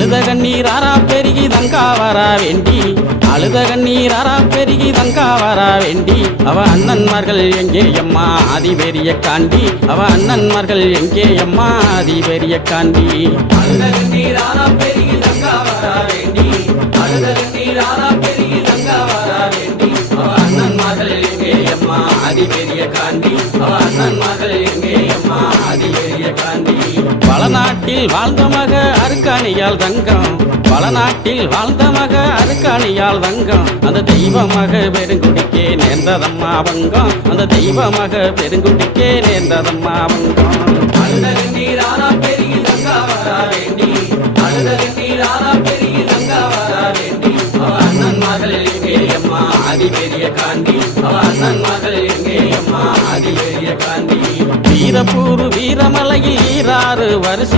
அழுத கண்ணீராரா பெருகி தங்கா வரா வேண்டி அழுத கண்ணீராரா பெருகி தங்கா வரா வேண்டி அவ அண்ணன்மார்கள் எங்கே அம்மா ஆதிபெரிய காண்டி அவ அண்ணன்மார்கள் எங்கே அம்மா ஆதிபெரிய காண்டி அழுத கண்ணீராரா பெருகி தங்கா வரா வேண்டி அழுத கண்ணீராரா பெருகி தங்கா வரா வேண்டி அவ அண்ணன்மார்கள் எங்கே அம்மா ஆதிபெரிய காண்டி அவ அண்ணன்மார்கள் எங்கே அம்மா ஆதிபெரிய காண்டி வளநாட்டில் வாழ்ந்த மக அருக்காணியால் தங்கம் வளநாட்டில் வாழ்ந்த மக அருக்காணியால் தங்கம் அந்த தெய்வ மக பெருங்குடிக்கே நேர்ந்ததம்மா வங்கம் அந்த தெய்வ மக பெருங்குடிக்கே நேர்ந்ததம்மா வங்கம் அழுத கண்ணீராரா பெருகி தங்கா வரா வேண்டி அழுத கண்ணீராரா பெருகி தங்கா வரா வேண்டி அவ அண்ணன்மார்கள் எங்கே அம்மா ஆதிபெரிய காண்டி அவ அண்ணன்மார்கள் எங்கே அம்மா ஆதிபெரிய காண்டி வீரப்பூர் வீரமலையில் ஈராறு வருஷம்